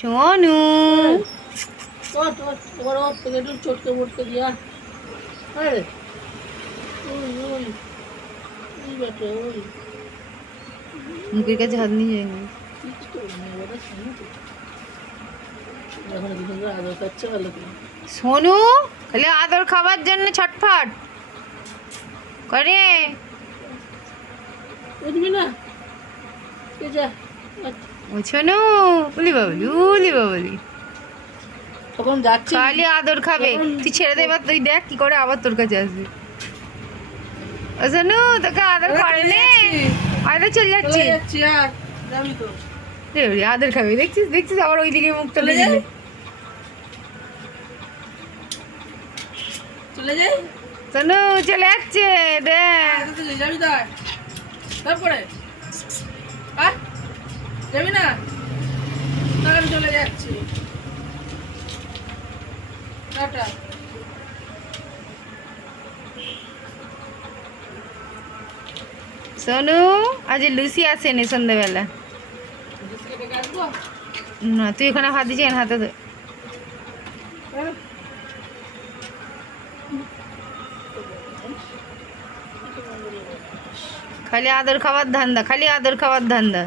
সোনু চটকে পড়তে দিয়া আরে মুখের কাছে হাত নিয়ে যায়নি। আদর খাচ্ছে ভালো সোনু খালি আদর খাবার জন্য ছটফট করে। বুঝবি না যা ও সোনু উলি বাবলি উলি বাবলি তখন যাচ্ছি খালি আদর খাবে। তুই ছেড়ে দে, এবার তুই দেখ কি করে আবার তোর কাছে আসবে। ও সোনু তোকে আদর করে নে, আদর চলে যাচ্ছে। যাবি তো আদর খাবে, দেখছিস দেখছিস আবার ওইদিকে মুখ তুলে দিলে। চলে যাই সোনু চলে যাচ্ছে দেখ। যাবি তারপরে যাবি না, তাহলে চলে যাচ্ছি টাটা। সোনু আজ লুসি আসেনি সন্ধ্যাবেলা। না তুই এখানে হাত দিচ্ছি হাতে দে। খালি আদর খাবার ধান্দা, খালি আদর খাবার ধান্দা।